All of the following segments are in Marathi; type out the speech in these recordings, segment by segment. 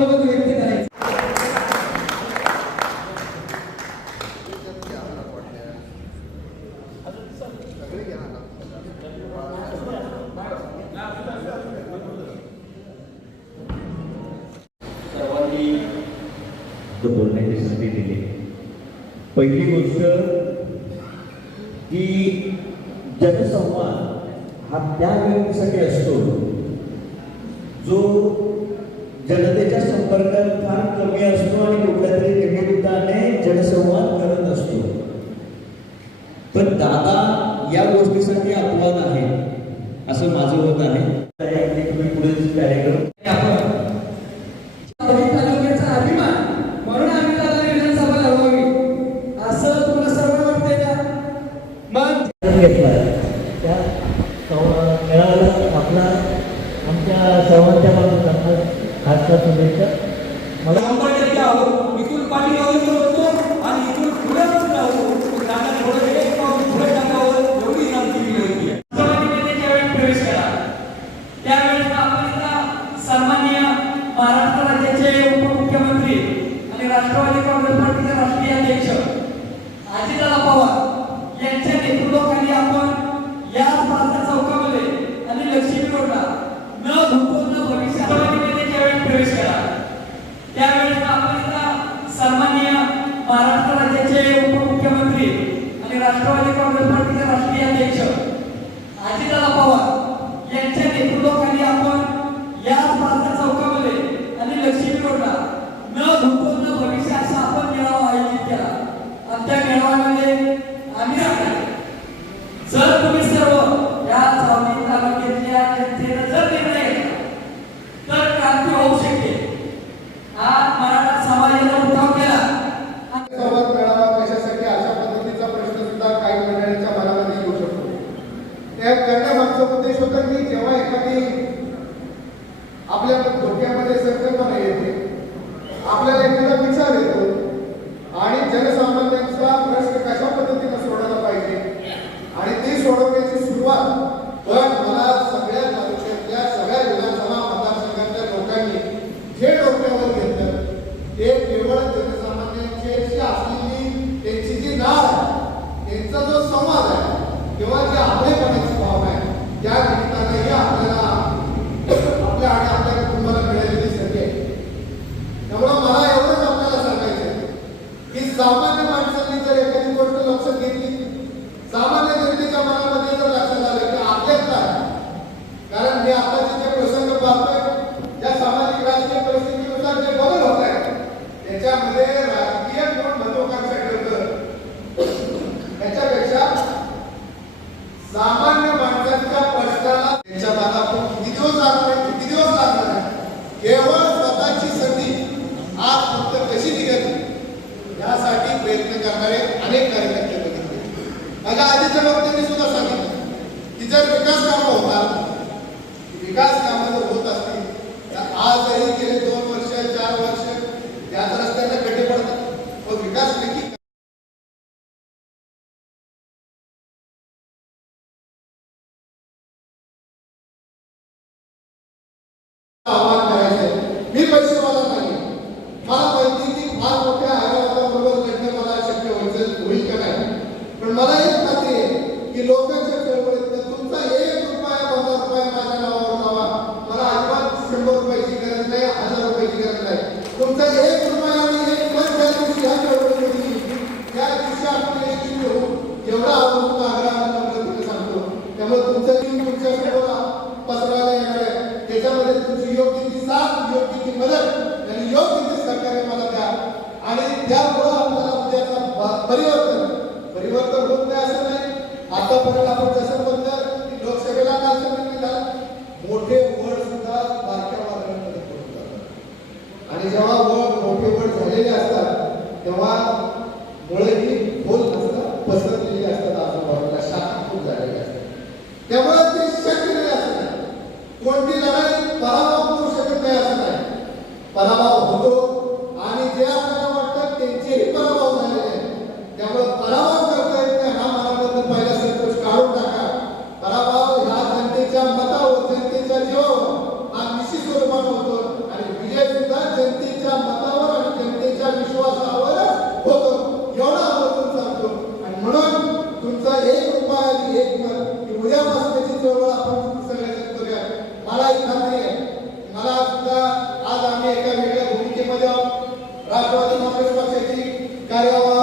मनोगत व्यक्त करायचं. बोलण्याची संधी दिली. पहिली गोष्ट की जनसंवाद हा त्या व्यक्तीसाठी असतो जो फार कमी असतो आणि कुठल्या तरी निमित्ताने जनसंवाद करत असतो. पण दादा या गोष्टीसाठी अपवाद आहे असं माझं दिवस लागणार आहे किती दिवस लागणार आहे केवळ स्वतःची संधी आज फक्त कशी निघाली? यासाठी प्रयत्न करणारे अनेक कार्यकर्ते बघितले. माझ्या आधीच्या वक्त्यांनी सुद्धा सांगितलं की जर विकास Mil आतापर्यंत आपण जसं म्हणतात की मोठे वड सुद्धा बारक्या वादळामध्ये आणि जेव्हा वड मोठे वड झालेले असतात तेव्हा मुळे ही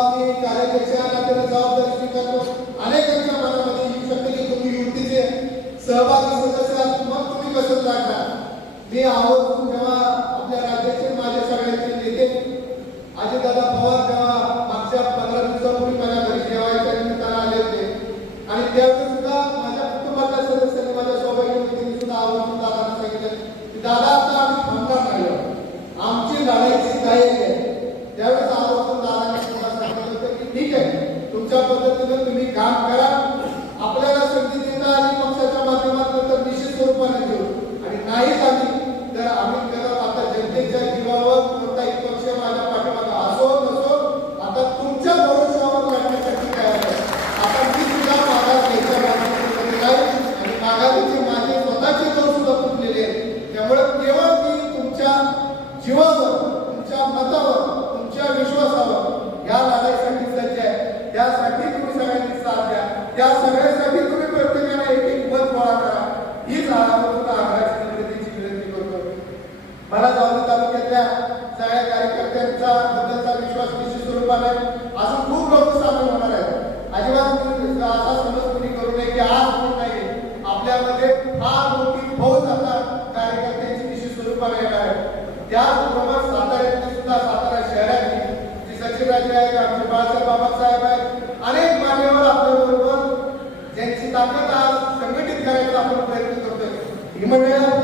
आम्ही कार्यकर्त्या नात्याने जबाबदारी स्वीकारतो. अनेकांच्या मनामध्ये येऊ शकते की तुम्ही युतीचे सहभागी मग तुम्ही कसं जाणार? मी आहोत जेव्हा आपल्या राज्याचे माझ्या सगळ्यांचे नेते अजितदादा पवार काम कर त्यासाठी तुम्ही प्रत्येकाला एक एक मत गोळा करा. हीच आरामतून आग्रहाची निवृत्तीची विनंती करतो. मला जाऊन तालुक्यातल्या सगळ्या कार्यकर्त्यांचा बद्दलचा विश्वास निश्चित स्वरूपाने असं खूप लोक सामील होणार आहेत. अजिबात असा समज कोणी करू नये की आज कोण नाही. आपल्यामध्ये फार मोठी फौज आता कार्यकर्त्यांची निश्चित स्वरूपाने येणार आहे. त्याचबरोबर साताऱ्यातली सुद्धा सातारा शहरातली जी सचिवराजे आहेत आमचे बाळासाहेब बाबासाहेब आहेत अनेक ताकद आज संघटित करायचा आपण प्रयत्न करतोय. हिमवेळा